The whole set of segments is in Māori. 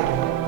decided.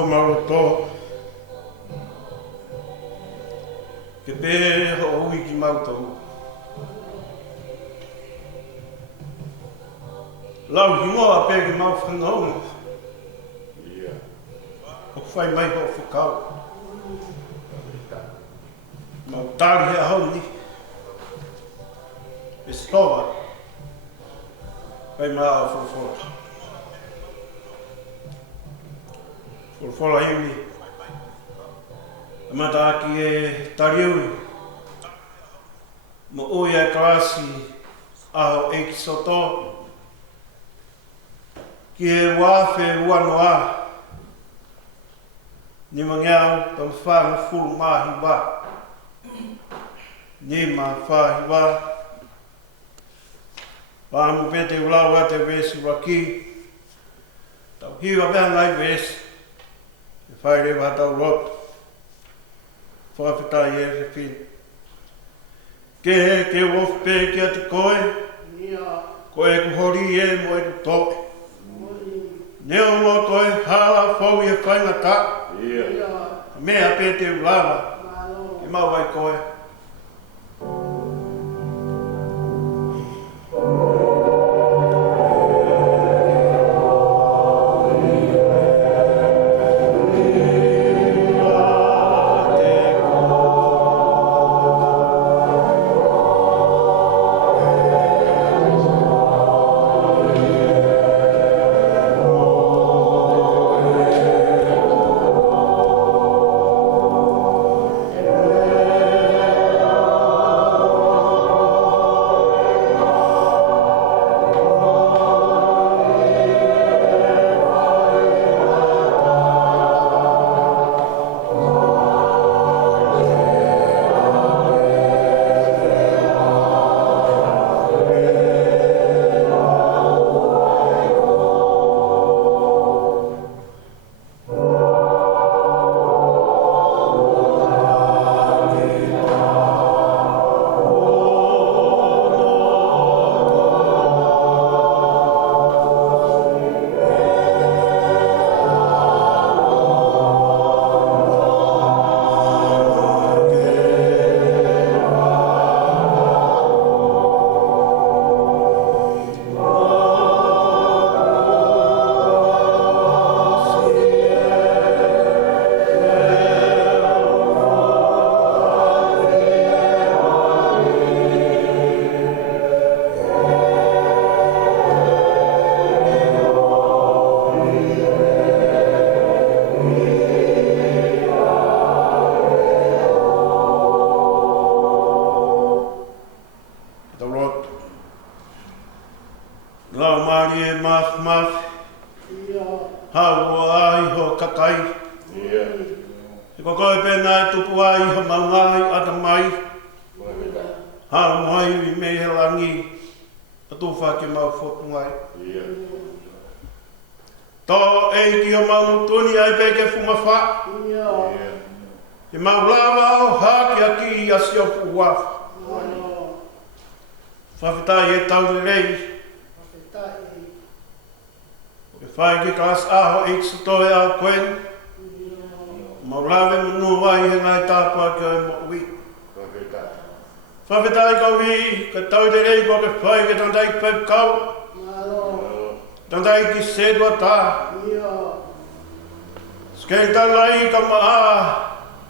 ho maroto. Ke pe ho ui ki mautou. Lau ki ngoa pe ki mau whanau. O whai mai ho whakau. Mau tāri hea hau ni. E stoa. Pai maa o whorofora. Whorofora hiuni. E mata aki e Taliui. Mo ui e Kalasiaho Eikisoto. Ki e wawhe uanoa. Ni mangiau tam whāna furu mahi wā. Ni ma whahi wā. Wāmu pete ulaua te wesi waki. Tau hiwa pēr ngai wesi. E whaere wā tau roto. Whawhitai e se whin. Ke wof pē kia te koe. Koe ku hori e mo e ku toe. Neo mo koe hala whau e whaingata. Mea pete ulaua. E mau ai koe. Kalasiaho Eikisoto e a koen. Maulawe munu wai he ngai tāpua ki oi mo ui. Whawhetai kau hi, ka tau te rei ko ke whai ke tandai pep kau. Tandai ki sedua tā. Skei talai ka maa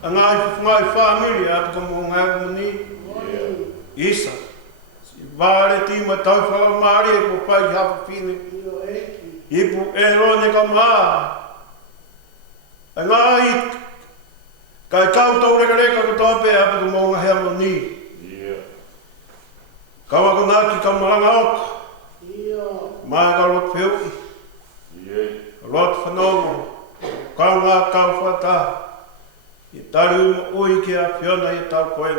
a ngai whungai whamiri a ka Mounga muni. Isa. Si vāre tīma tau whakamari e ko whai hapa whine. Ipu e rone ka maa. A ngai kai kau tau reka reka ko tope a ka Mounga Heamoni. Kawa ko naki ka maranga oka. Maa ka rot whiuki. Rot whanongo. Kau ngā kau whata. I tari ui ki a whiona i tau koen.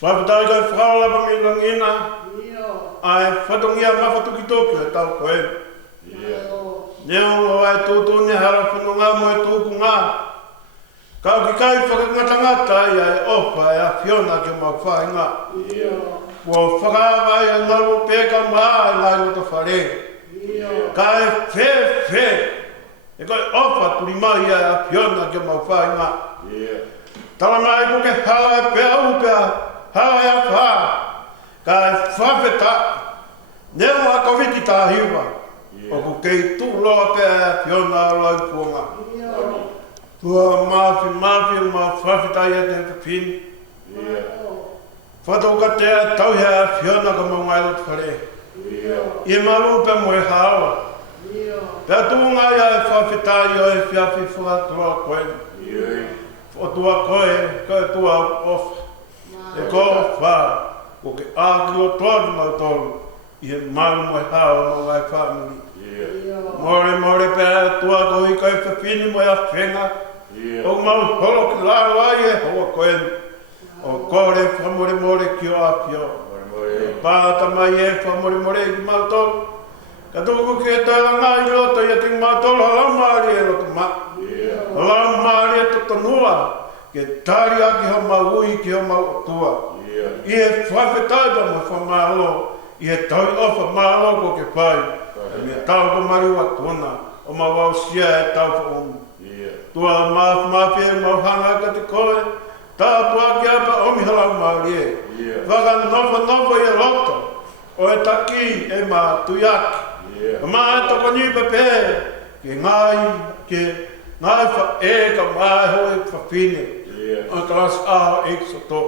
Whawhatai kai whakalapa mi langina. Ai whatongia mawhatuki toki e tau koen. Neongo ai tūtū ne hara whanonga mo e tūku ngā. Kau ki kai whakangata i ai opa e a whiona ki mau whainga. Wo whakawai a ngaru pēka maa e lai uta whare. Kai whe. E koe ofa turi mai a piona ke mau whai ngā. Tala mai ko ke hala e pea upea, hala e a wha. Ka e whawheta, neo a kawiti tā hiwa. O ku kei tū loa pea e piona a lau puonga. Tua mafi ma whawheta i a te pini. Whatau ka tea tauhea e piona ka mau ngai lotu whare. I maru pe moe hawa. Pea tūnga ia e whawheta i o e whiawhi whua tua koe. O tua koe, koe tua ofa. E ko wha, ko ke āki o tōru mau tōru. I he maru moe hawa mo ngai whamuri. More pea tua koe koe whapini moe a whenga. O mau holo ki lao ai e hoa koe. O kore whamore ki o a ki o. Pāta mai e whamore ki mau tōru. Ka tōku ki e tāra ngā i roto i a tingi mau tōru halau maari e roto ma. Halau maari e toto nua. Ke tāri aki ho mau ui ki ho mau tua. I e whawhetaipa mo whamālo. I e tau ofa mālo ko ke pai. E mea tau ko mariwa tōna. O mau au sia e tau wha onu. Tua mawhi e mau hanga ka te koe. Tā tua ki apa omi halau maari e. Whaka nofo i a roto. O e taki e mā tuiaki. Mā e toko nipa pē. Ke ngai wha e ka mai hoi whawhine. O Kalasiaho Eikisoto.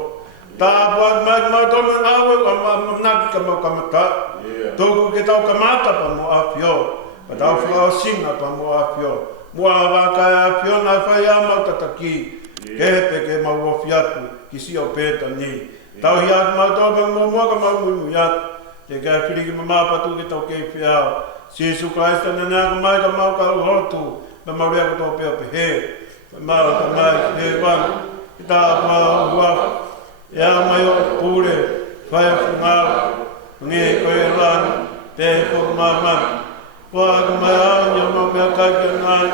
Tā puat mai tōna ngāwe o mamnaki ka mau kamata. Tōku ke tau kamata pa mo a whio. Pa tau whakao singa pa mo a whio. Mua waka e a whio nai whai a mau tataki. Ke hepe ke mau o whiatu ki si o pēta ni. Tau hi atu mau tōpa mua ka mau mui atu. Te kai whiriki mamāpatu ki tau kei whiao. Jesu Christ na nā ka mai ka mau ka rotu. Na mau rea ko tō pēo pe he. Mau ka mai he wang. Ki tā pāo huafa. Ia mai o pūre. Whai a whungāra. Nge koe rāna. Te koko māmana. Pua ka mai āña mau mea kaikia ngai.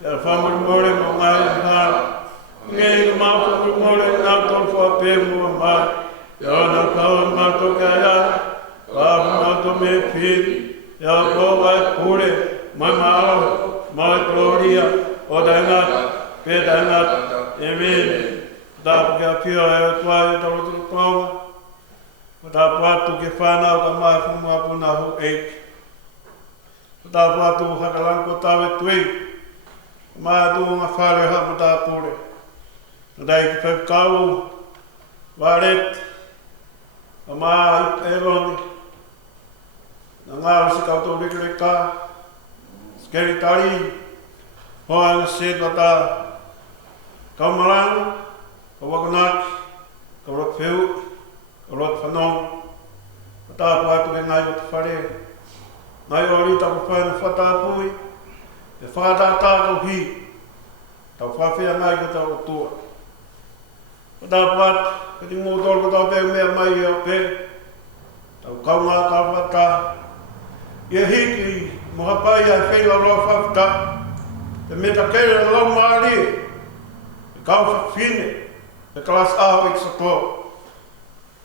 Ia whamuri mo ngai hāra. Nge ka mau whamuri nā tōru wha pē mua mai. Ia nā kaua mau tō kai āra. Pāpa mau tō me whiri. Ia kō vai pūre. Mai mālo. Mai gloria. O taingata. Pē taingata. Amen. Tāpu kia pio e o tuai e tau tū tōnga. Tāpu atu ke whānau ka mai whumua puna hu eiki. Tāpu atu hakalanko tau e tui. Mai atu ngā whare hama tāpure. Tātai ki whekau. Waret. A mai e roni. Nā ngā usi kautou rikereka. Skeri tari. Hoa ngā sētua tā. Kaumaranga. Ka wakanaki, ka rot whiu, ka rot whanau. Ka tāpu atu e ngai o te whare. Ngai o rita ko whaina whatāpui. E whātātā kau hi. Tau whawhia ngai ka tau tua. Ka tāpu atu, ka ti ngōtoro ka tau pēu mea mai e o pē. Tau kaunga ka whatā. Ia hiki, moha pai ai whenua roa whawhita. E meta kere lau maari. E kau whawhine. E Kalasiaho Eikisoto.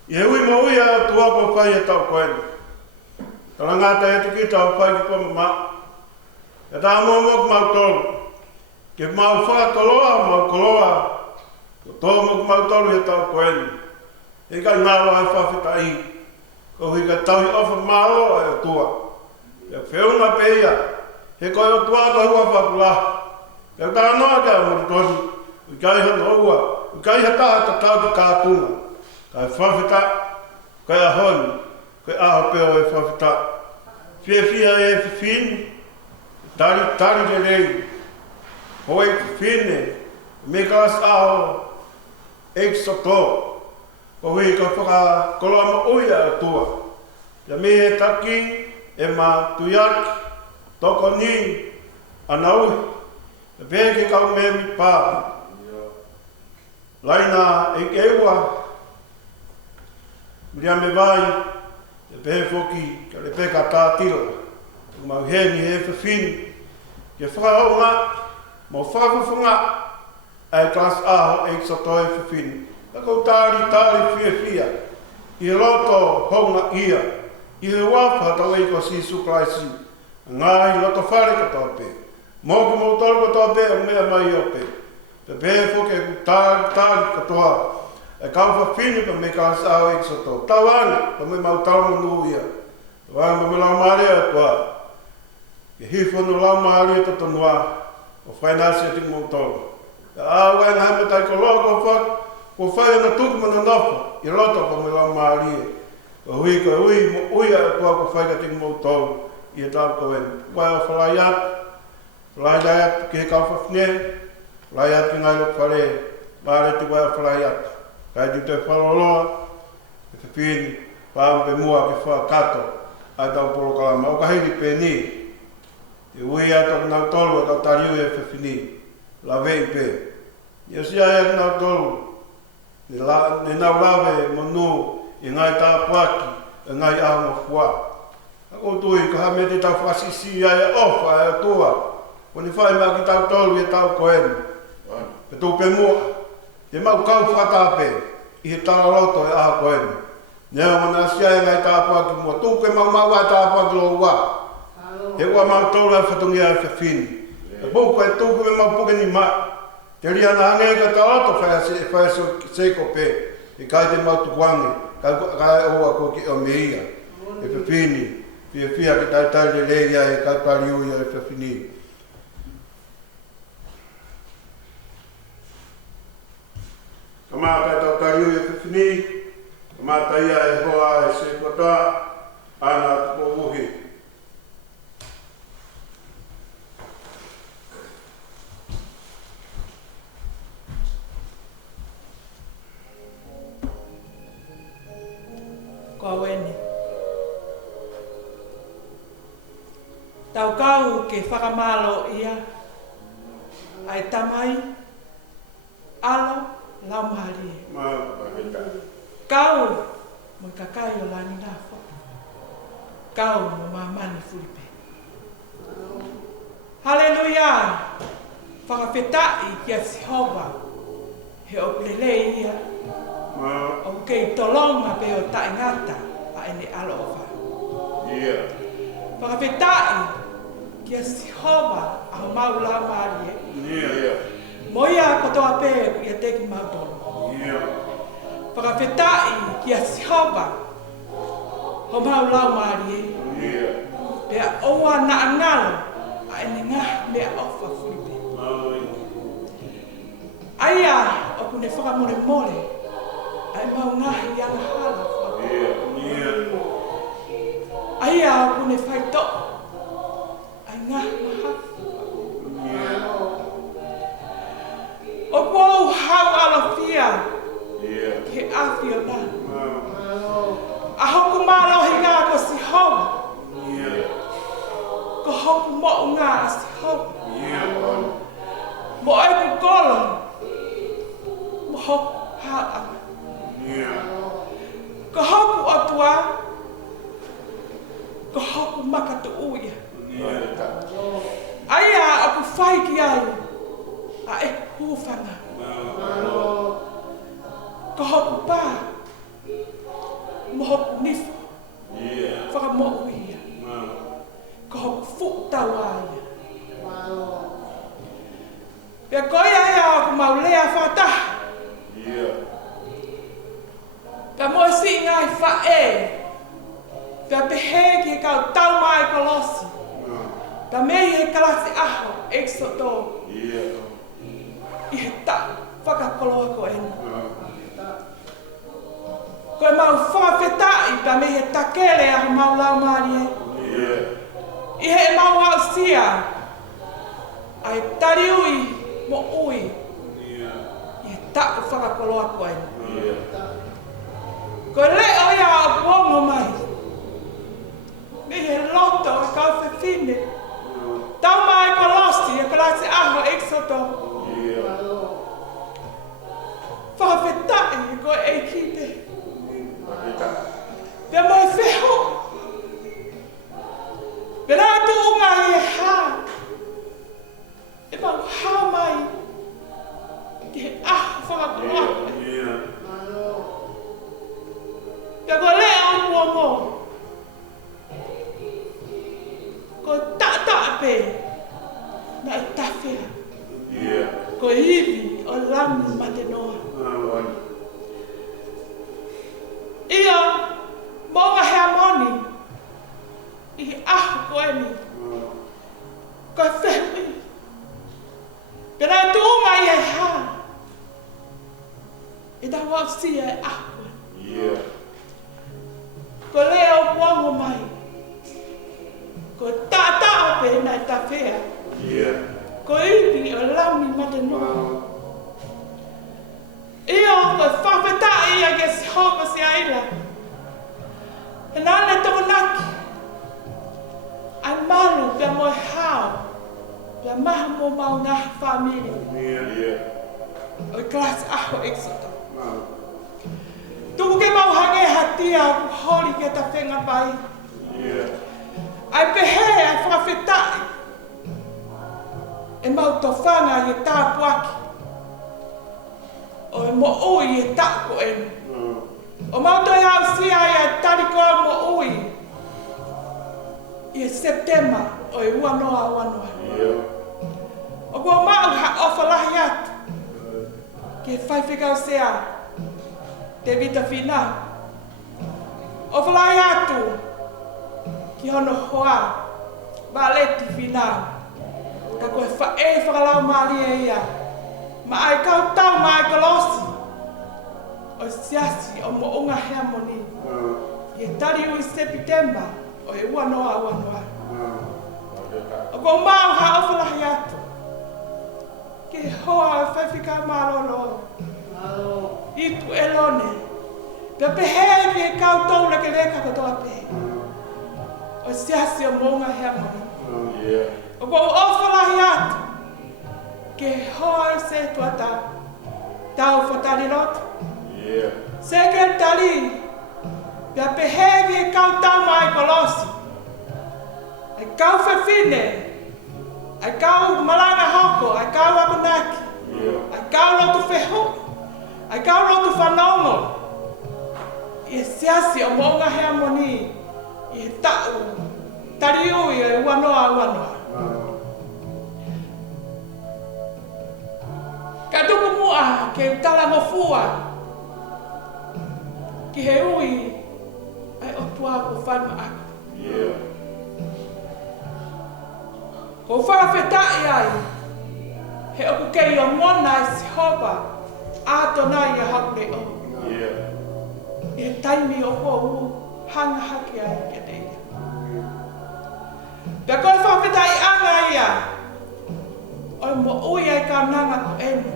I hui mo ui a tuapo whai e tau koeni. Tala ngāta e te ki tau whai ki kua mama. E tā mōmok mau tolu. Ke mau whakoloa, mau koloa. Ko tō mok mau tolu e tau koeni. E kai ngāro ai whawhita i. Ko hui ka tauhi ofa mālo e tua. E whiunga peia. He koe o tuata hua whakula. E tā noa kia mōtoni. I kai hana ua. I kai hata ta tau ki kātunga. Kai whawhita. Kai ahoni. Kai aho peo e whawhita. Whiawhia e whiwhini. Tari de rei. Hoi whiwhine. Me Kalasiaho Eikisoto. Ko hui ka whakakoloa ma uia e tua. Ia me he taki e ma tuiaki. Toko ni. Anauhi. E pēke kau me mi pā. Laina e keua. Miria me vai. E pehe foki ka le peka tātira. Tu mau heni he whiwhini. Ke whakaonga. Mo whakawhunga. E Kalasiaho Eikisoto e whiwhini. E kou tāri whiawhia. I roto honga ia. I he wapa tau eiko Jesu Christ. Ngai loto whare ka tau pē. Mo mo tolu to be me mai ope. Te be fo ke ta katoa. E kau fa fini pa me Kalasiaho Eikisoto. Tawana pa me mau tau no ia. Wa me la mare atoa. Ke hifo no la mare to tonwa. O finance te mo tolu. A wa na me tai ko logo fa ko fa na tuku mana nofa. I roto pa me la mare. O hui ko ui atoa ko fa te mo tolu. I ta ko en. Wa fa la ya. Flyat ke ka fafne, flyat ke ngai pare, bare te wa flyat. Kai te falolo, te pin, pa pe mua ke fa kato, ai ta polo kala ma ka hiri pe ni. Te uia to na tolu ta Taliui e fini. La vei pe. Ia sia e na tolu. Ni na lave monu, i ngai ta paki, ngai a mo fua. Ako tui ka me te ta fasisi ai ofa e tua. Koni whai mea ki tau tolu e tau koeni. Pe tō pe mua. Te mau kau whatape. I he tala roto e aha koeni. Nea mana sia e ngai tāpua ki mua. Tō pe mau mau ai tāpua ki lo ua. He ua mau tolu e whatungi ai whiwhini. E pōku e tōku me mau puke ni ma. Te ria na hange ka tā roto whai a seiko pe. I kai te mau tukuangi. Kai oa ko ki o meia. E whiwhini. Pia ki tai tai le leia e kai Taliui e whiwhini. Kamata tau Taliui e whiwhini, kamata ia e hoa e Sepitema, ana tupomuhi. Kua wene. Tau kau ke whakamalo ia, ai tamai, alo, lau mahari. Kau mo kakai o lani nā whaka. Kau mo mamani fulipe. Hallelujah! Whakawhetai ki a Sihova. He o plele ia. O kei tolonga pe o taingata a ene alo o wha. Whakawhetai ki a Sihova a ho mau lau mahari e. Moia kotoa pe ia teki mautolo. Whakawhetai ki a Sihova. Ho mau lau maari e. Pea oa na angalo a ene ngā mea ofa fulipe. Aia o kune whakamore more. Ai mau ngahi i anga hala whaka. Aia o kune whaito. Ai ngahi maha. O kou hau alofia, ke awhi o nā. A hoku mālo he ngā ko Sihova. Ko hoku mo ngā a Sihova. Mo ai ku kolo. Mo hoku hau anga. Ko hoku otua. Ko hoku makatu uia. Aia a ku whai ki ai. A e hūwhanga. Ko hoku pā. Mo hoku nifo. Whakamo'u ia. Ko hoku whuktawa ia. Pea koe ai a ku maulea whataha. Pea mo e si ngai whae. Pea pehe ki he kau tau mai kolosi. Pea mei he Kalasiaho Eikisoto. I he ta whakakoloa ko enu. Koe mau whawhetai pa me he takere a ho mau lau maari e. I he mau au sia. Ai Taliui mo ui. I he ta whakakoloa ko enu. Koe reo ia a buongo mai. Me he loto a kau whiwhine. Tau mai kolosi a Kalasiaho Eikisoto. Whawhetai koe e kite. Pea mai wheho. Pera tu unga i e hā. E mau hā mai. Ki he aho whakakoloa. Pea koe lea o muongo. Koe ta pe. Na E da wau sia e ako. Yeah. Ko leo wango mai. Ko ta pe na ta fea. Yeah. Ko ipi o lami matano. Io ko whawheta ia ke si hopa si aila. E nane toko naki. Ai malu pia moe hao. Pia maha mo Mounga family. Yeah. O Kalasiaho Eikisoto. Tuku ke mau hage hatia hori ke ta whenga pai. Yeah. Ai pehe ai whawhetai. E mau to whanga i tā puaki. O e mo ui e tako enu. O mau to iau sia i a tarikoa mo ui. I e Sepitema o e uanoa. Yeah. O kua mau ha ofalahi atu. Ke whaiwhikau sea. Te vita whina. Ofalahi atu. Ki hono hoa. Baleti whina. Ka koe whakalau maari e ia. Ma ai kau tau ma ai kolosi. O Siasi o Mounga Heamoni. I e Taliui Sepitema o e uanoa. O ko mau ha ofalahi atu. Ke hoa e whaiwhika marolo. Itu elone. Pia pehe ki e kau tau na ke reka katoa pehe. O Siasi o Mounga Heamoni. O ko ofalahi atu. Ke hoa se tuata. Tau whatari roto. Se ke tali. Pia pehe ki e kau tau mai kolosi. Ai kau whewhine. Ai kau malanga hoko. Ai kau akunaki. Ai kau lotu wheho. Ai kau lotu whanongo. I e Siasi o Mounga Heamoni. I e tau. Taliui e uanoa. Ka tuku mua ke tala ngofua. Ki he ui. Ai o tua ko whanma aku. Ko whawhetai ai. He oku kei o mona e si hopa. Ato nai e haure o. I he taimi o kou hanga hake ai ke te ia. Pea koe whawhetai anga ia. Oi mo ui ai ka nanga ko enu.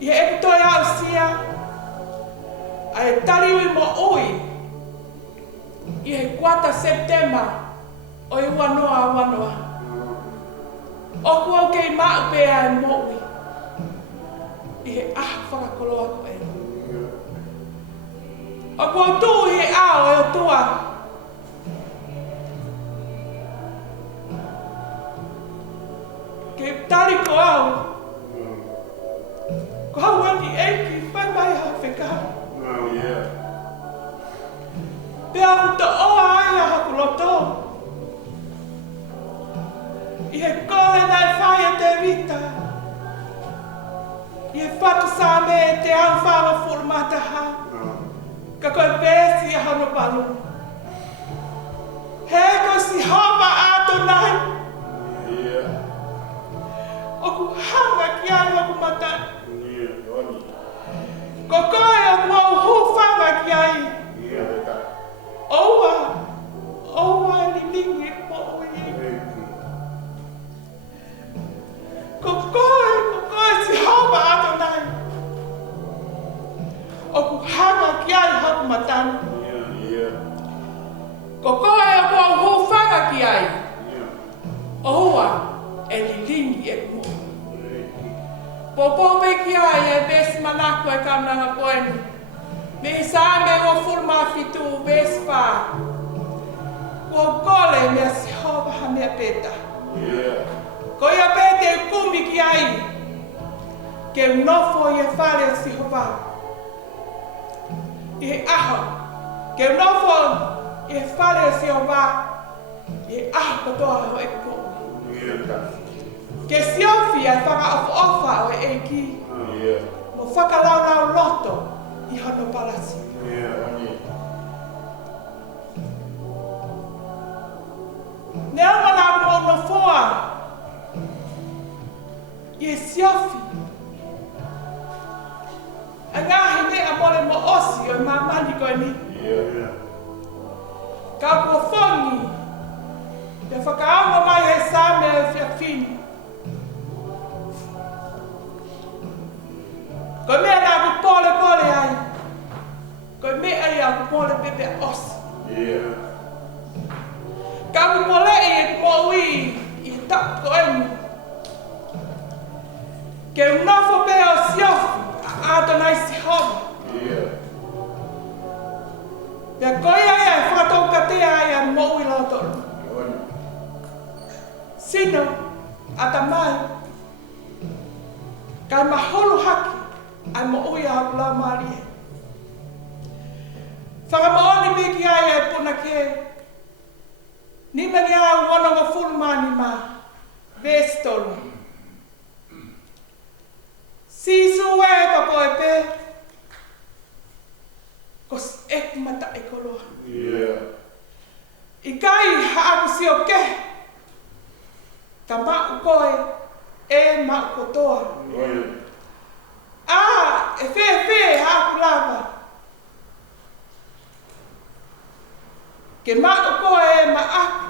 I he eku toi au sia. Ai Taliui mo ui. I he 4 Sepitema. O i uanoa. O kua kei mau pea e mo ui. I he whakakoloa ko enu. O kua tū i he ao e o tua. Ke tari ko au. Ko hau ani eiki whai mai ha whekau. Pea ku to oa ai a haku loto. I he kore nai whai e te vita. I he whatu sā me e te au whawa furumataha. Ka koe pēsi a hano paru. He ko si hopa ato nai. O ku hanga ki ai o ku matani. Ko koe o ku au hūwhanga ki ai. Oua ni lingi po ui. Ko koe si hopa ato nai. O ku hanga ki ai haku matani. Ko koe o ku au hūwhanga ki ai. Oua e li lingi e mo. Popo pe ki ai e besi manako e kamnanga koenu. Me sa me o furma fitu besi wha. Ko kole me si hopa ha mea peta. Ko ia pete e kumi ki ai. Ke nofo i e whare o si hopa. I he aho. Ke nofo i e whare o si hopa. I he aho katoa ho e kupo. Ke siofi ai whaka o e eiki. Mo whakalau loto i hono palasi. Nea mana mo no foa. I e siofi. osi o mamani koe ni. Ka kua whangi. Te whakaama mai he sāme o whiawhini. Koe mea nā ku pole ai. Koe mea ia ku pole pepe osi. Ka ku pole i e ku ui i he tapu ko enu. Ke unofo pe o siofi a ātonai si homa. Pea koe ai e whakatau katea ai a mo ui lau tolu. Sino, ata mai. Kai maholu haki ai mo ui a kula maari e. Whakamaoni piki ai e puna ke. Ni mani a wana ma fulmani ma. Vestolu. Sisu e kako e pe. Kos ek mata e koloa. I kai haaku si o ke. Ka ma'u koe e ma'u kotoa. E whe haaku lava. Ke ma'u koe e ma'aku.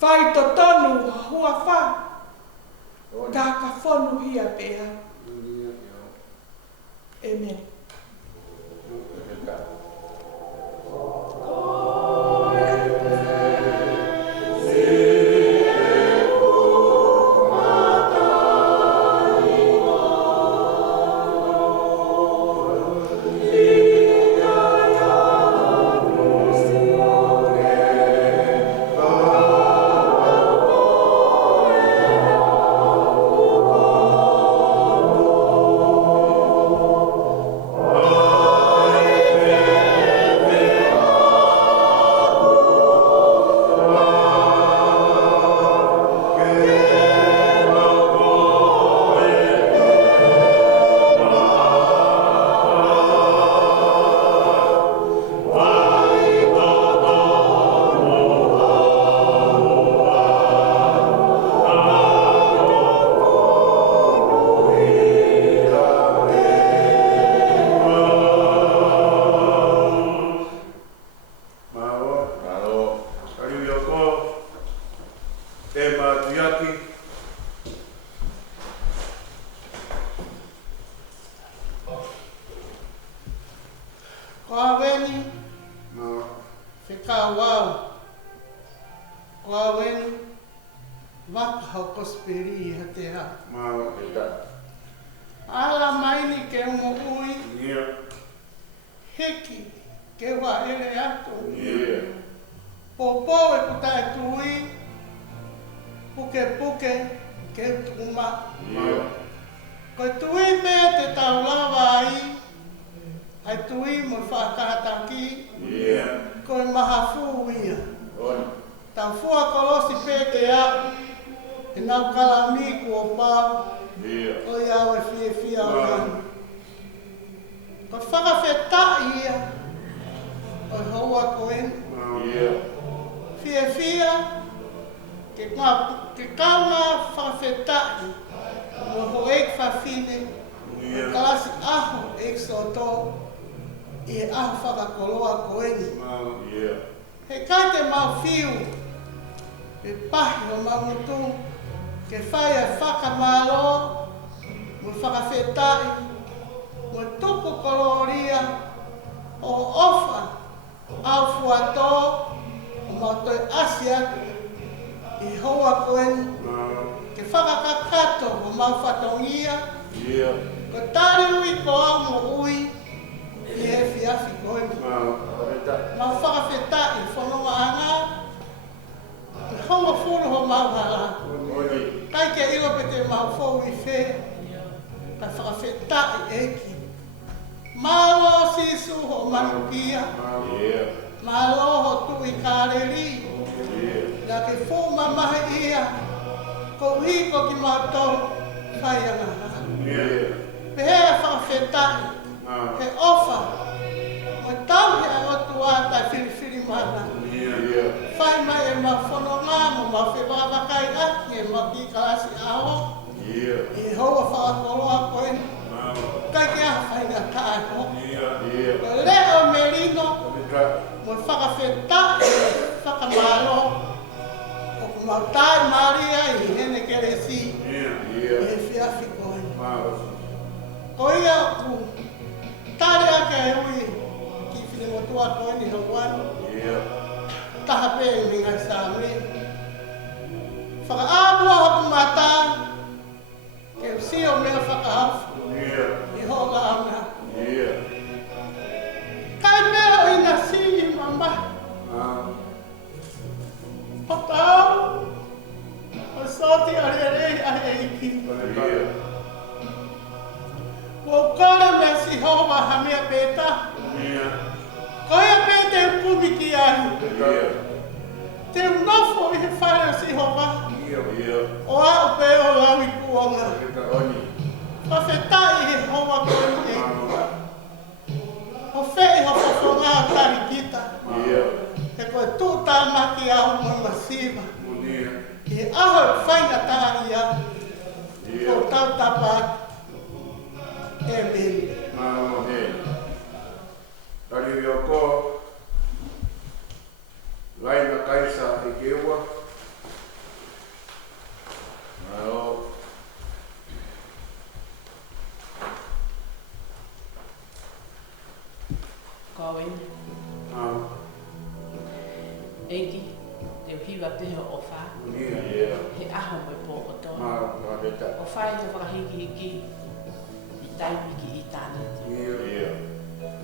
Whai to tonu hua wha. Ka whonu hia pēha. Amen. Kalasiaho Eikisoto e aho whakakoloa koeni. He kai te mau whiu, e pahi o mamutu, ke whai a whakamalo, mo whakawhetai, mo tupu koloria, o ofa, au fuato, o mautoi asi atu, i hoa koeni, ke whakakakato o mau whatongia, ko Taliui ko amo ui, i he whiawhi koeni. Mau whakawhetai, whanonga anga, i honga furu ho mau hala. Kai ke ilo pe te mau fōu i whe, ka whakawhetai eki. Malo sisu ho manukia, malo ho tui kāreri, la ke fōu mamahe ia, ko hiko ki mātou whai anga. Pehea whakawhetai, he ofa, mo tau he aotu ātai whiriwhiri mana. Whai mai e ma whono ngā mo ma whewakakai aki e ma ki Kalasiaho, i hoa whakakoloa koe, kai ke aha whai ngā tāko. Mo whakawheta e whakamalo. O kumautai Maria I hene keresi. E whiawhi koe. Koia ku tare ake e ui ki whine motua koe ni hawanu. Taha pe I minga sāmri. Whakaapua hoku mata. Ke usi o mea whakaafu. I hoka ana. Kai mea o ina si mamba. O tau. O soti arere a eiki. Wo kore mea si hova ha mea peta. Koia pete upumi ki ahi. Te unofo I he whare o si hova. O a o pe o lawi kuonga. Whawhetai he hova koe e. O whei ho whawhonga tarikita. He koe tūtā maki au ma masiva. I aho whainga taha ia. Ko tau tapa. Amen. Taliui o ko. Laina kaisa e keua. Nao. Kawin. Eiki, te uhiwa te ho ofa. He aho mai po o tō. O whai te whakahiki hiki. I taimiki I tāneti.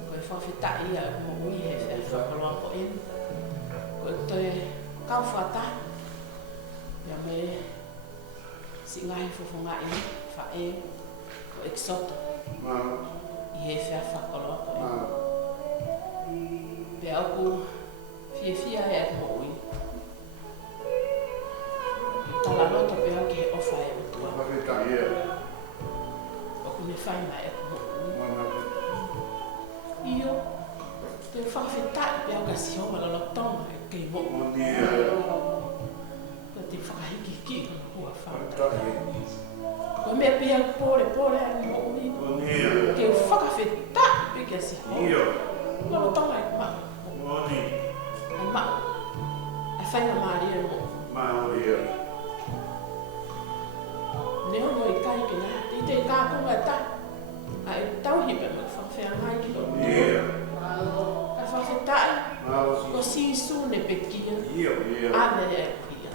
Koe whawhetai ia mo ui he whakaloa po en. Koe toe kau whata. Ia me si ngai whawhunga en. Whae. Ko Eikisoto. I he whakaloa po en. Pe aku fia e mo ui. Tala loto pe au ke ofa e o tua. O kune whai mai e mo ui. Iyo, te whawhetai pe au ka si homa lalo tonga e kei mo ui. Ko te whakahiki ki hua whawhetai. Ko mea pe au pore e mo ui. Ke whakawhetai pe kia si homa. Lalo tonga e ma. Ma. E whainga Maria mo. Neo no I kai ke nā. I te kākunga ta. A e tauhipe me whawhea ngai ki lo. Ka whawhetai. Ko sisu ne pekia. Ane e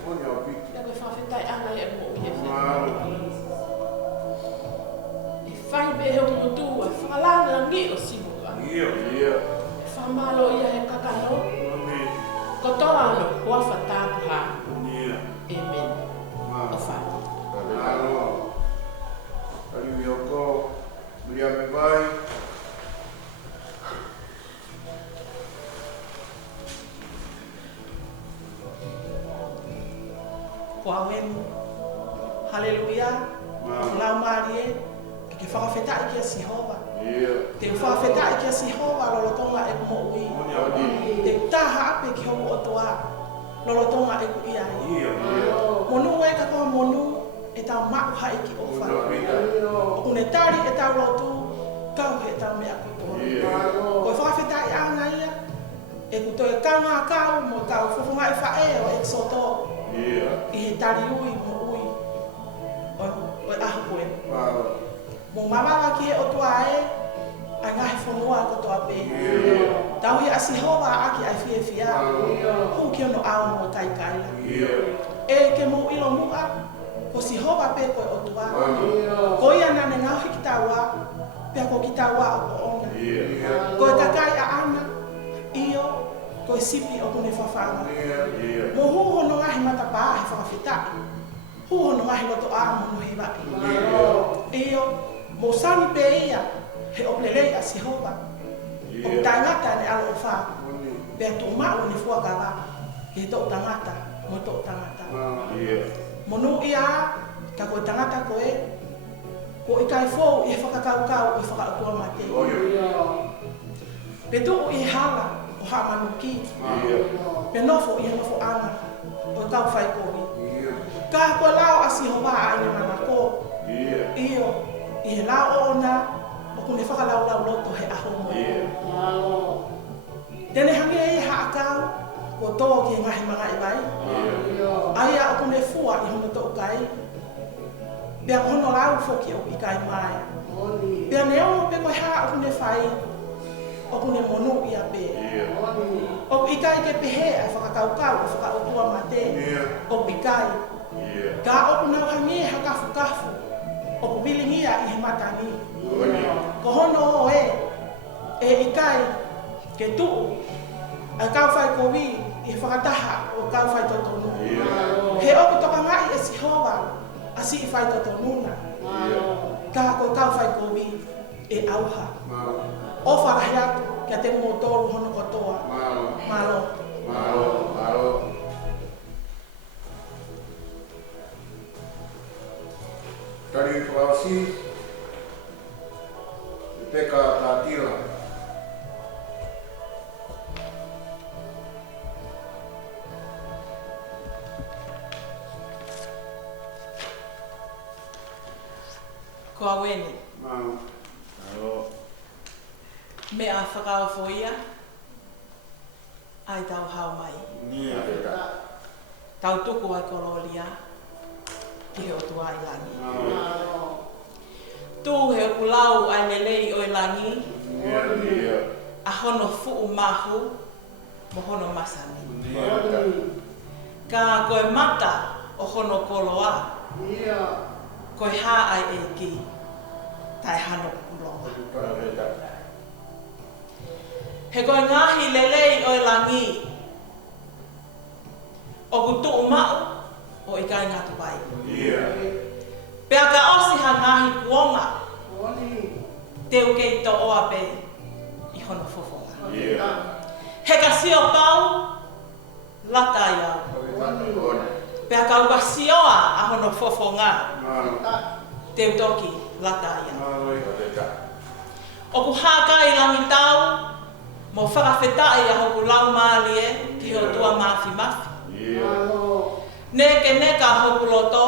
kuia. Ia ka whawhetai ane e mo i e whea. E whai me he umutu a whakalana ngi o simua. E whamalo ia he kakalo. Ko toa ano kua whatāpu ha. Amen. O whai. Taliui o ko. Muria me vai. Kua wenu. Hallelujah. Lau Marie. Ke whakawhetai kia si hova. Te whawhetai kia si hova lolotonga e mo ui. Te taha ape ki homu o toa. Lolotonga e ku ia. Monu e ka koha monu e tau maku hai ki ofa. O kune tari e tau lotu, kau he tau mea kutoa. Ko e whakawhetai anga ia. E kuto e kau ngā kau mo kau whawhunga e whae o Eikisoto. I he Taliui mo ui. O e ahu koe. Mo mamawa ki he o tua e, ai ngahi whanua ko toa pe. Tau hi asi hova aki ai fie fia. Hu ki ono au mo tai kaila. E ke mo ilo mua, ko si hova pe koe o tua. Ko ia nane ngauhi ki taua, pia ko ki taua o ko ona. Ko e kakai a ana, iyo, ko e sipi o kune whawhanga. Mo huho no ngahi matapaa he whakawhetai. Huho no ngahi loto a mo no he waki. Iyo, mo sani pe ia, he oplelei a si hova. O tangata ne alo o wha. Pea tō mao ni fuakawa. He tō tangata, mo tō tangata. Monu ia, ka koe tangata koe. Ko i kai fōu i he whakakaukau i whakaatua mate. Pe tō i hala o haa manuki. Pe nofo i he nofo anga. O tau whai kohi. Ka koe lao a si hova a ina manako. Iyo, i he lao o ona. Kune whakalau loto he aho mo. Tene hangi tō ki ngahi mga ibai. Ai a o kone fua I hono tō kai. Bea hono lau foki o I kai mai. Bea neo pe koe haa o kone whai. O kone mono I a pe. O I kai ke pehe a whakakaukau o whakautua mate. O I kai. Ka o kuna hangi hakafu kafu. O kubilingia I he matangi. Ko hono o I kai ke tuu. A kau whai kowi I whakataha o kau whai totonu. He oku toka ngai e si hoa a si I whai totonuna. Ka ko kau whai kowi e auha. O whakahi atu kia te motoru hono kotoa. Malo. Tari whaasi, peka tā tira. Ko aweni. Me a whakaofoia. Ai tau hao mai. Tau tuku ai kololia. Ki he o tua I langi. Tu he o kulau ai lelei o I langi. A hono fuu mahu. Mo hono masani. Ka koe mata o hono koloa. Koe hā ai eiki. Tai hano mlonga. He koe ngahi lelei o I langi. O kutu umau o I kai ngatu pai. Pea ka osi ha ngahi kuonga. Teu kei to oa pe I hono fofonga. He ka sio pau lata iau. Pea ka uka sioa a hono fofonga. Teu toki lata iau. O ku haka I langi tau. Mo whakawhetai a hoku lau maalie ki ho tua mafi. Neke neka hoku loto.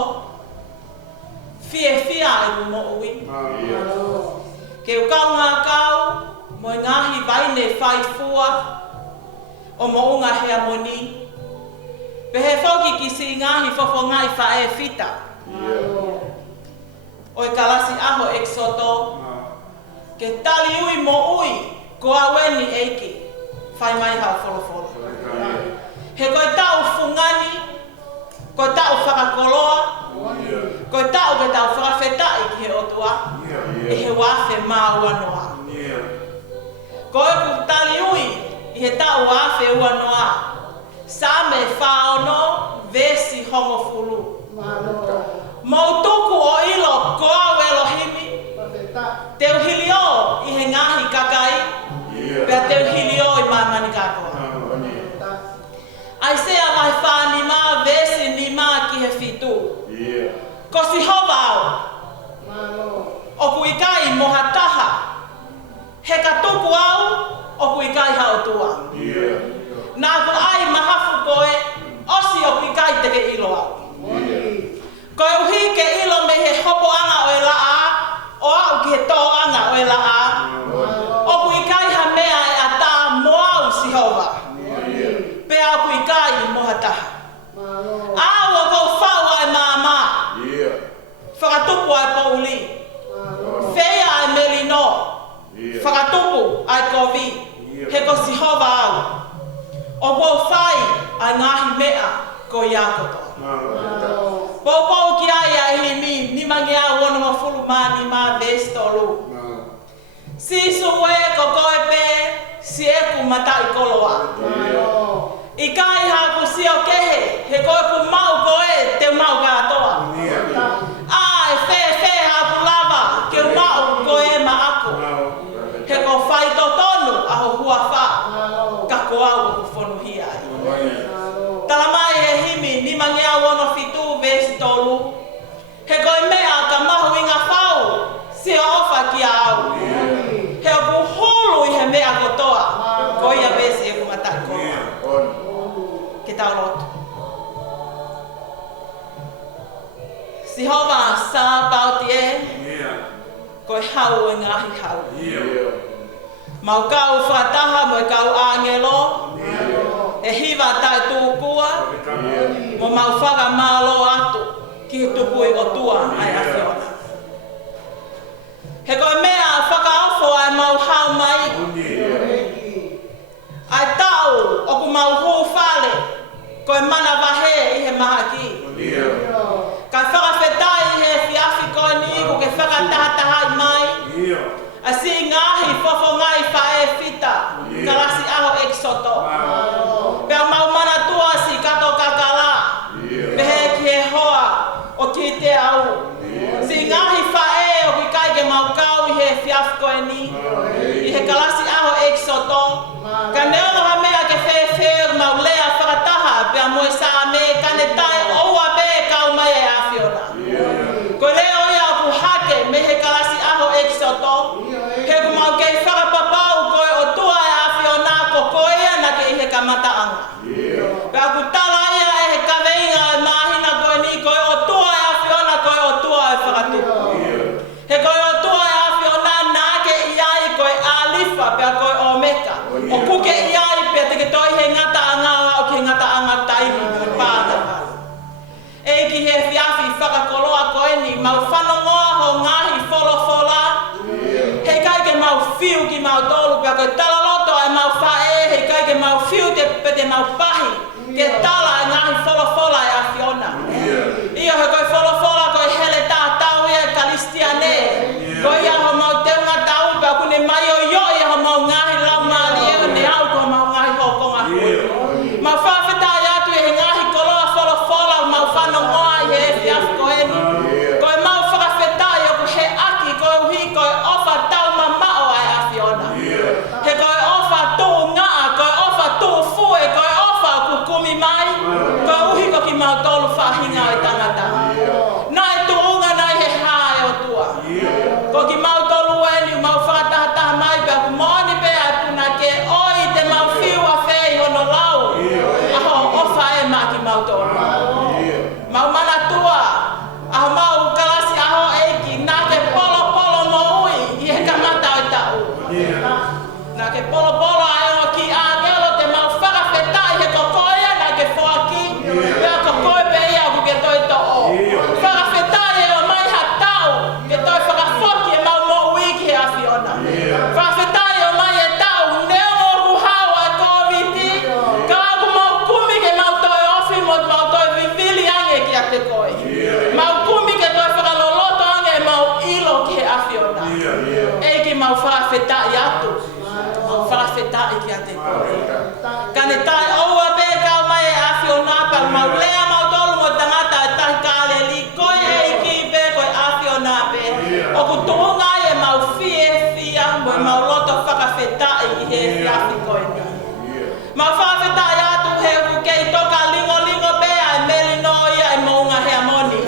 Fie I mo ui. Ke ukau ngā kau. Mo ngahi vaine whai fua. O Mounga Heamoni. Pehe whauki ki si ngahi whawhangai whae whita. O Kalasiaho Eikisoto. Ke Taliui mo ui. Ko aweni eiki, whai mai hao wholofolo. He koe tau fungani, koe tau whakakoloa, koe tau ke tau whakawhetai ki he otua, e he wafe maa uanoa. Koe ku Taliui, I he tau wafe uanoa, sa me whaono, vesi homofulu. Mautuku o ilo, ko au Elohimi, teu hilio I he ngahi kakai, pea teu hilio I mamani kakoa. Ai sea vai whani mā vesi ni mā ki he whitu. Ko si hova au. O ku ikai moha taha. He ka tuku au, o ku ikai hao tua. Nā ku ai mahafu koe, osi o ku ikai teke ilo au. Koe uhi ke ilo me he hopo anga o e laa, o au ki he tō anga o e laa. O ku ikai ha mea e ata moau si hova. Pea o ku ikai moha taha. Au o kou whau ai māma. Whakatupu ai pouli. Whea ai melino. Whakatupu ai kovi. He ko si hova au. O kou whai ai ngahi mea ko iakoto. Pau ki ai ai himi, ni mangi au ono ma fulu mā ni mā vestolu. Sisu e ko koe pe, si e ku matai koloa. I kai ha ku sio kehe, he koe ku mau koe, te mau katoa. Ai, fe ha ku lava, ke mau koe ma aku. He ko whai to tonu, aho hua wha, ka ko au ku whonu hi ai. Talamai he himi, ni mangi au ono fitu vestolu. He koe mea ka mahu inga whau, si o ofa ki au. He o ku hulu I he mea kotoa, ko ia vesi e ku matai koloa. Ke tau lotu. Si hova sa pauti e, koe hau e ngahi hau. Mau kau whataha mo e kau angelo, E hiva tai tūkua. Mo mau whaka malo atu. Ki he tupui o tua ai awhiona. He koe mea whakaofo ai mau hau mai. Ai tau o ku mau hū whale. Koe mana wahe i he maha ki. Kai whakawhetai i he whiawhi koe ni ku ke whakatahatahai mai. A si ngahi fofo ngai whae whita. Kalasiaho Eikisoto. Pea mau mana tua si kato kakala. Pehe ki he hoa o ki te au. Si ngahi whae o ki kai ke mau kau i he whiawhi koe ni. I he Kalasiaho Eikisoto. Ka neonga mea ke whewheu mau lea whakataha. Pea moe sa me kane tai oua be kau mai e awhiona. Ko leo ia ku hake me he Kalasiaho Eikisoto. He ku mau kei whakapapau koe o tua e awhiona ko koe ia na ke i he kamataanga. Pea ku tala ia e he kaweinga e mahina koe ni koe o tua e awhiona koe o tua e whakatupu. He koe o tua e awhiona nā ke iai koe alifa pea koe o meka. O kuke iai pea te ke toi he ngata anga o ke ngata anga taimi me pātaka. E ki he whiawhi whakakoloa koe ni mau whanongoa ho ngahi wholofola. Hei kai ke mau whiu ki mau tolu pea koe talaloto ai mau whae. Hei kai ke mau whiu te pete mau pahi. Ke tala e ngahi wholofola e awhiona. Ia he koe wholofola koe hele tā tau ia kalistiane. Koe ia ho mau teunga tau pea kune mai o yo ia ho mau ngahi lau maali e ne au koe mau ngahi hokonga hui. Mau whawhetai atu e he ngahi koloa wholofola mau whanongoa i he whiawhi koe ni. Koe mau whakawhetai o ku he aki koe uhi koe ofa tau mamao ai awhiona. He koe ofa tū ngaa, koe ofa tū fue, koe ofa ku kumi mai. Koe uhi ko ki mau tolu whahinga o i tangata. Nai tuunga nai he hae o tua. Ko ki mau tolu eni mau whakatahataha mai pia ku moni pea puna ke oi te mau whiua whei hono lau. Aho ofa e ma ki mau tolu. Mau mana tua. Aho mau Kalasiaho Eiki nā ke polo polo mo ui i he kamata o i tau. Nā ke polo polo ai o ki angelo te mau whakawhetai he kokoia nā ke whoaki. Pea kokoe pe ia ku ke toi to'o. Whakawhetai e o mai ha tau ke toi whakawhoki e mau mo ui ki he awhiona. Whakawhetai e o mai e tau neo mo ku hau ai koviti. Ka aku mau kumi ke mau toi ofi mo mau toi vivili ange ki a te koe. Mau kumi ke toi whakaloloto ange e mau ilo ki he awhiona. Eiki mau whakawhetai atu. Mau whakawhetai ki a te koe. Kane tai oua be kau mai e awhiona pa mau lea mau tolu mo tangata e tahi kāle li koe eiki be koe awhiona be. O ku tuunga e mau fie fia mo e mau loto whakawhetai i he whiawhi koe ni. Mau whakawhetai atu he ku kei toka lingo lingo be ai melino ia e Mounga Heamoni.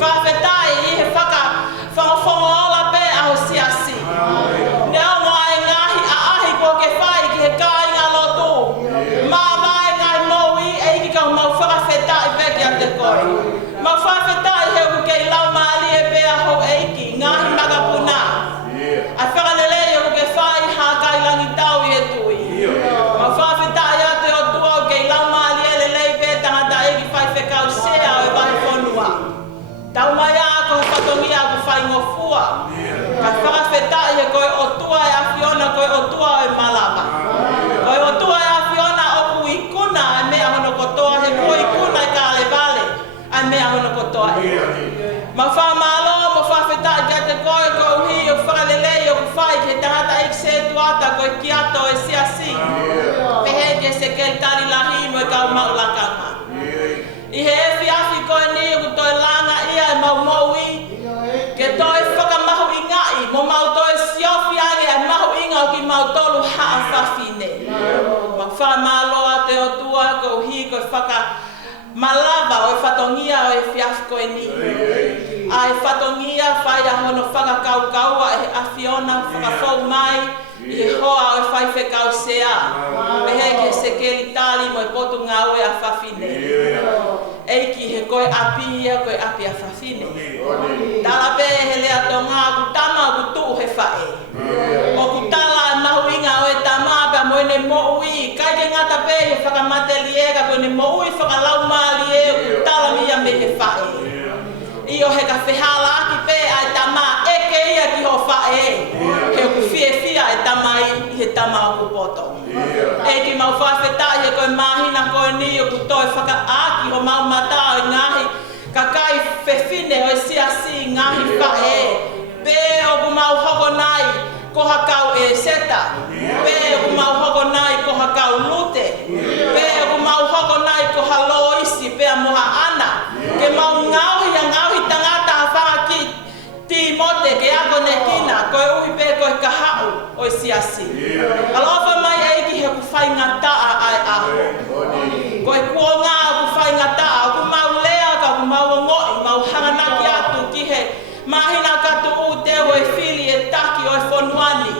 Whakawhetai i he whakafongofongo ola be aho Siasi. Nea ngoa e ngahi a ahi ko ke whai ki he kāinga lotu. Mā vai ngai moui e iki kau mau whakawhetai be ki a te koe. Mau whakawhetai he ku kei lau maali e be aho eiki ngahi magapuna. Ai whakanele e ku ke whai hā kai langi tau i e tui. Mau whakawhetai ate o tua o kei lau maali e lelei be tangata eiki whai whekau sea o e vai whonua. Tau mai a ko he whatongia ku whai ngofua. Ka whakawhetai e koe o tua e awhiona koe o tua o e malama. Koe o tua e awhiona o ku ikuna e mea hono kotoa he ko ikuna e kāle vale e mea hono kotoa e. Ma whamalo mo whawhetai ki a te koe koe uhi o whakalelei o ku whai ki he tangata Eikisoto ata koe ki ato e Siasi. Pehe ke se kei tari lahi mo e kau maulakanga. I he e whiawhi koe ni o ku toi langa ia e mau moui. Ke toi whakamahu i ngai mo mau toi siofi age e mahu inga o ki mau tolu haa whawhine. Ma whamaloa te o tua ko uhi koe whaka malava o e whatongia o e whiawhi koe ni. Ai whatongia whai a hono whakakaukaua e awhiona whakafou mai i he hoa o e whai whekau sea. Pehe ke se keri tali mo e potu ngā oe a whawhine. Eiki he koe api ia koe api a whawhine. Tala pe he lea tō ngā ku tama ku tuu he whae. O ku tala e mahu inga o e tama pa moene mo ui. Kai ke ngata pe he whakamateliega koe ni mo ui whakalau maali e ku talamia me he whae. Io he ka whihala aki pe ai tama eke ia ki ho whae he ku fia e tama i he tama o ku poto. Eki mau whawhetai he koe mahina koe ni o ku toi whakaaki ho mau mata o ngahi kakai whewhine o siasi ngahi whae. Pe o ku mau hoko nai ko hakau e seta. Pe o ku mau hoko nai ko hakau lute. Pe o ku mau hoko nai ko halo isi pe a moha ana. Ke mau ngauhi a ngauhi tangata a whaki ti mote ke ako ne kina koe uhi pe koe kahau o siasi. Alofa mai eiki he ku whai ngataa ai aho. Koe kuonga ku whai ngataa, ku mau lea ka ku mau ngoi, mau hanganaki atu ki he mahina katu u tewe e fili e taki o e whonuani.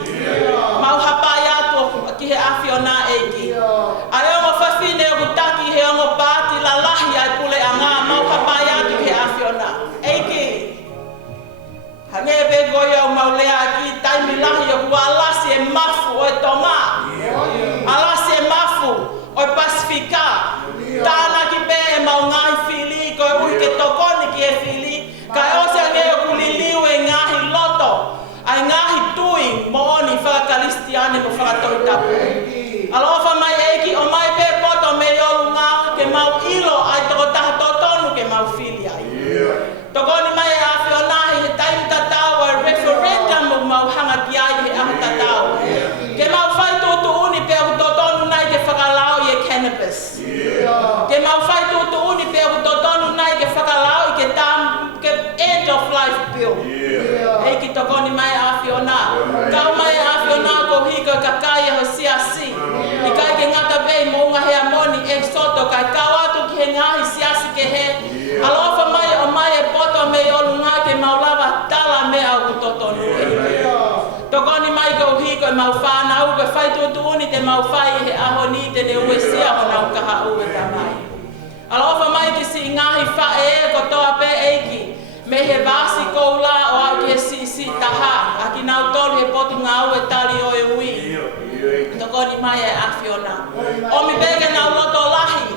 Mau hapai atu ki he awhiona eiki. Ai ongo whawhine o ku taki he ongo pāti la lahi ai pule a ngā, mau hapai atu ki he awhiona. Eiki. Hange pe goe au mau lea ki taimi lahi o ku alasi e mafu o e tonga. Alasi e mafu o e Pasifika. Tāna ki pe e mau ngahi fili koe ui ke tokoni ki e fili. Kai ose ange o ku liliu e ngahi loto. Ai ngahi tui mo oni whakakalistiane mo whakatohi tapu. Alofa mai eiki o mai pe poto me olu ngā ke mau ilo ai toko taha totonu ke mau fili ai. Tokoni mai e awhionahi he taimi tatau e referendum o mau hanga ki ai he ahu tatau. Ke mau whai tutu uni pe ahu totonu nai ke whakalau i e cannabis. Ke mau whai tutu uni pe ahu totonu nai ke whakalau i ke end of life bill. Eiki tokoni mai e awhiona. Kau mai e awhiona ko hiko e kakai e ho siasi. I kai ke ngata vei Mounga Heamoni Eikisoto kai kau atu ki he ngahi siasi ke he. Alofa mai o mai e poto me i olu ngā ke mau lava tala me au ku totonu e. Tokoni mai ko hiko e mau whanau ke whai tutu uni te mau whai he aho ni te ne ue sia o nau kaha ue tamai. Alofa mai ki si ngahi whae e ko toa pe eiki. Me he vasi koula o au ki he si taha. Aki nau tolu he potu ngā ue tali o e ui. Tokoni mai e awhiona. O mi bege nau loto lahi.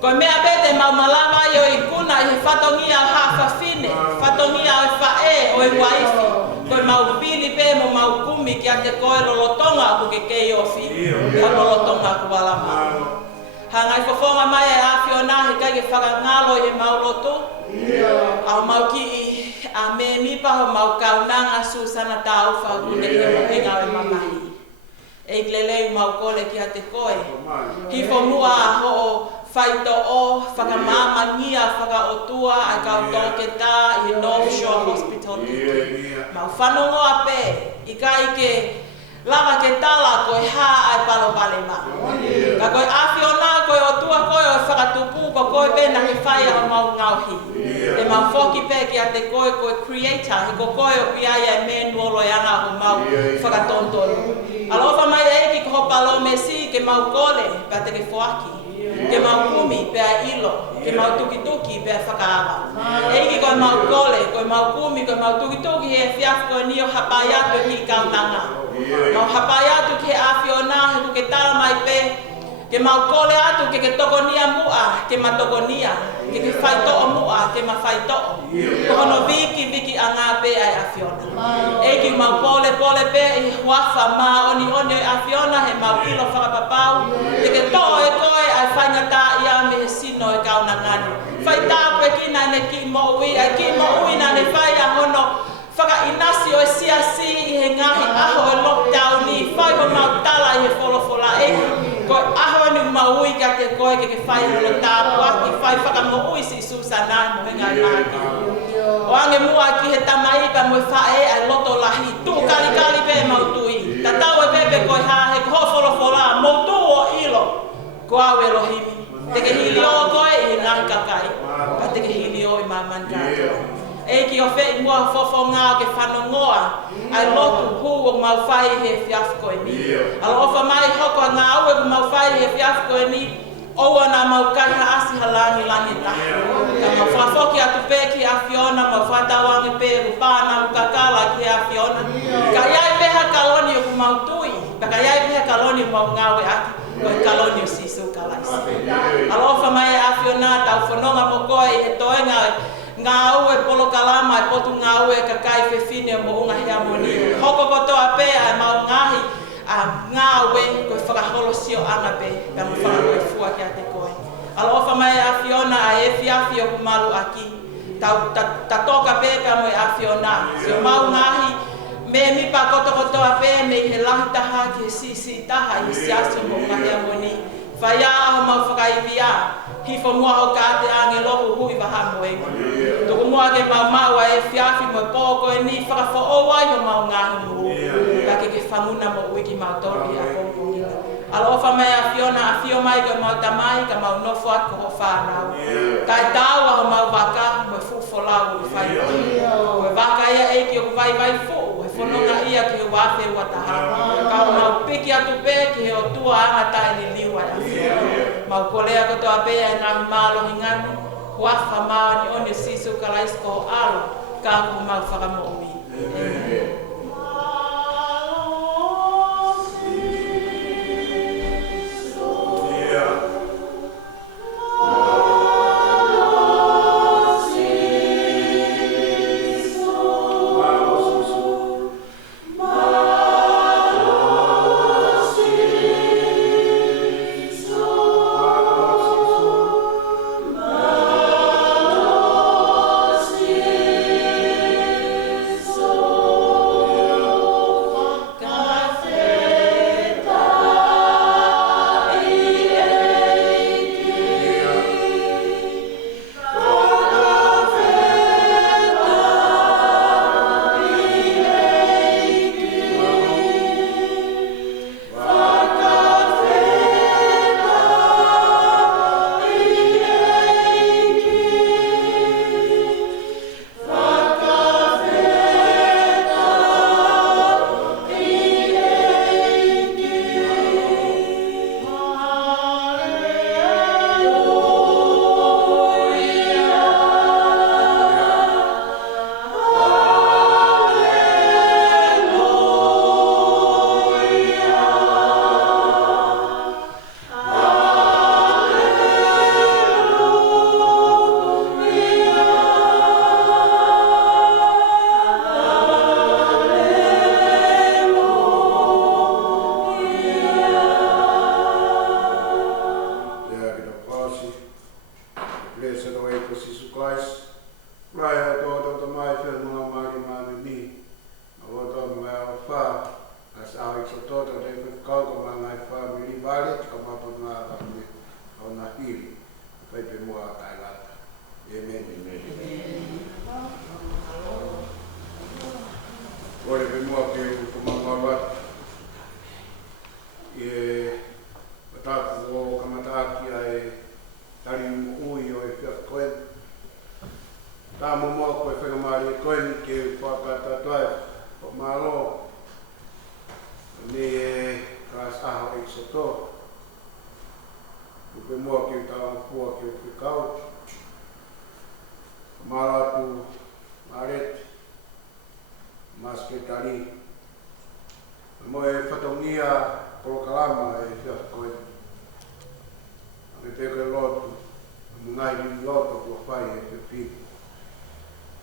Ko mea bete mau malawa i o i kuna i he whatongia ha whawhine. Whatongia o i whae o i waifi. Ko mau pili pe mo mau kumi ki a te koe lolotonga ku ke kei ofi. Ka lolotonga ku walama. Hangai whawhonga mai e awhiona he kai ke whakangalo i mau loto. Au mau ki i a me mipa ho mau kaunanga susana tau whakune i he mohenga o i mamahi. E glelei mau kole ki a te koe. Hifo mua ho o whaito o whakamāmangia whakaotua ai kau toke tā i he North Shore Hospital. Mau whanongoa pe i kai ke lava ke tala koe hā ai palo palema. Ka koe awhiona koe o tua koe o whakatupu ko koe pena he whai o mau ngauhi. E mau whoki pe ki a te koe koe creator he ko koe o ki ai e menuolo e anga o mau whakatontonu. Alofa mai eiki ko hopalo me si ke mau kole pa te ke whoaki. Ke mau kumi pe a ilo, ke mau tuki pe a whakaawa. Eiki koe mau kole, koe mau kumi, koe mau tuki he whiaf koe ni o hapai atu ki kaunanga. Mau hapai atu ki he awhiona he ku ke tala mai pe, ke mau kole atu ke tokonia mua, ke ma tokonia, ke whaito'o mua, ke ma whaito'o. Kohono viki a ngā pe ai awhiona. Eiki mau pole pe i huafa ma oni o awhiona he mau ilo whakapapau, ke to'o e koe ai whaingata ia me he sino e kauna ngani. Whai tāpue ki nai ne ki mo ui, ai ki mo ui nai ne whai a hono whakainasi o e siasi i he ngahi aho e lockdown ni, whai ho mau tala i he wholofola eki. Koe aho ni mau ui ka te koe ke whai hono tāpua, ki whai whakamo ui si susanai mo he ngai mahaki. O ange mua ki he tamaipa mo e whae ai loto lahi, tu kali pe mau tui. Ta tau e pepe koe ha he ko wholofola, mo tu o ilo. Ko au e lohimi. Te ke hili o koe i he ngahi kakai. Ka te ke hili o i maman kātua. Eiki o whei mua fofo ngā ke whanongoa. Ai lotu hu o mau whai he whiaf koe ni. Alo ofa mai hoko a ngā ue ku mau whai he whiaf koe ni. Oua nā mau kaiha asi halangi tahi. Ka mau whafoki atu pē ki a whiona, mau whatawangi pē ku pāna ku kakala ki a whiona. Ka iai peha kaloni o ku mau tui. Ka iai peha kaloni o mau ngāwe aki. Koe kaloni o sisu laisi. Alofa mai afiona tau whanonga mo koe he toenga ngā ue polo kalama e potu ngā ue ka kai whewhine o Mounga Heamoni. Hoko kotoa pēa e mau ngahi ngā ue koe whakaholosio anga pe ka mo whakaroe fua ki a te koe. Alofa mai afiona a e fiafi o kumalu aki. Ta toka pēpea mo e afiona. Sio mau ngahi me mipa kotoa pē me he lahi taha ki he Siasi taha i Siasi o Mounga Heamoni. Whaia aho mau whakaibia. Hifo mua o ka te ange lohu hui waha moenga. Toko mua ke mau e fiafi mo e pōko e ni whakafo o wai ho mau ngahi mo. Ka ke whamuna mo wiki mau tori a pōkonga. Alofa mai a Fiona a fio mai ko mau tamai ka mau nofo at ko ho whanau. Tai tāua ho mau waka mo e fufolau i whai. Mo e waka ia eiki o vai vai fo. E whanonga ia ki o wafe ua taha. Ka o mau piki atu pē ki he o tua anga tae ni liwa a Fiona. Mau kolea kotoa pēa ngā malo hingani. Huafa maa ni one sisu kalaisko ho alo. Ka ko mau whakamoui. Amen. Eikisoto. Upe mua ki utao pua ki upe kau. Malatu, maret, maske tali. Moe whatongia polokalama e whia koe. Me peke lotu, ngai ni lotu kua whai e te whiu.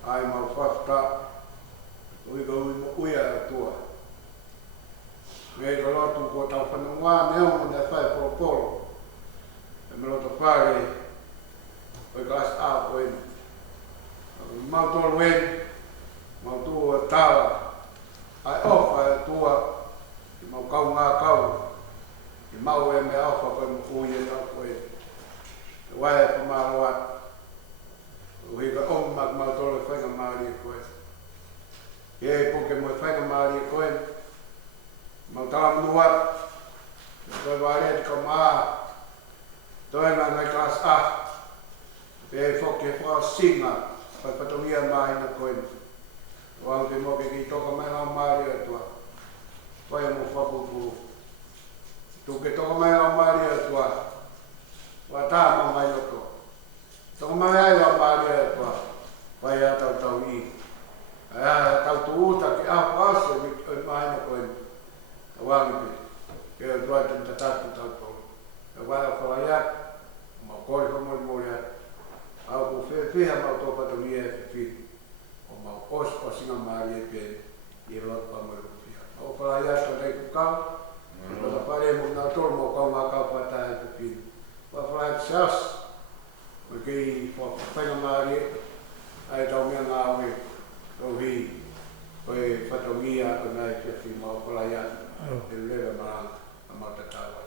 Ai mau whafta, ui ka ui mo uia a tua. Me ka lotu kua tau whanonga me au ne whai polo. E me lotu whare, oi ka as a koe. Mau tolu e, mau tua tala. Ai ofa e tua, i mau kau ngā kau. I mau e me ofa koe mo ui e au koe. E wai e pa maro atu. Ui ka omu mak mau tolu e whainga maari e koe. E poke mo e whainga maari e koe. Mau tala munu atu. Koe wale e ka maa. Toe nga ngai klas a. E poke e whao singa. Pai patongia mai na koe. Wau te moke ki toka mai ngā maari atua. Wai mo whapupu. Tu ke toka mai ngā maari atua. Wa tā ma mai oto. Toka mai ai ngā maari atua. Wai a tau tau i. A tau tu uta ki a whase mi mai na koe. A wangi pe. Ke a tua te tatatu tau tau. e wai o whalaia, ma kore whamori mori atu. Au ko whiha mau tō patamia e whiwhiri. O mau o singa maari e pēne, i e lot pa mai rupia. O whalaia tō nei kukau, o ta pare mo nā tōru mo kau mā kau whata e whiwhiri. Wa whalaia Siasi, ma kei whainga maari e, ai tau mea ngā ue, tau hi, koe whatamia o nai whiwhiri mau whalaia, e lewe maranga, a mau tatau.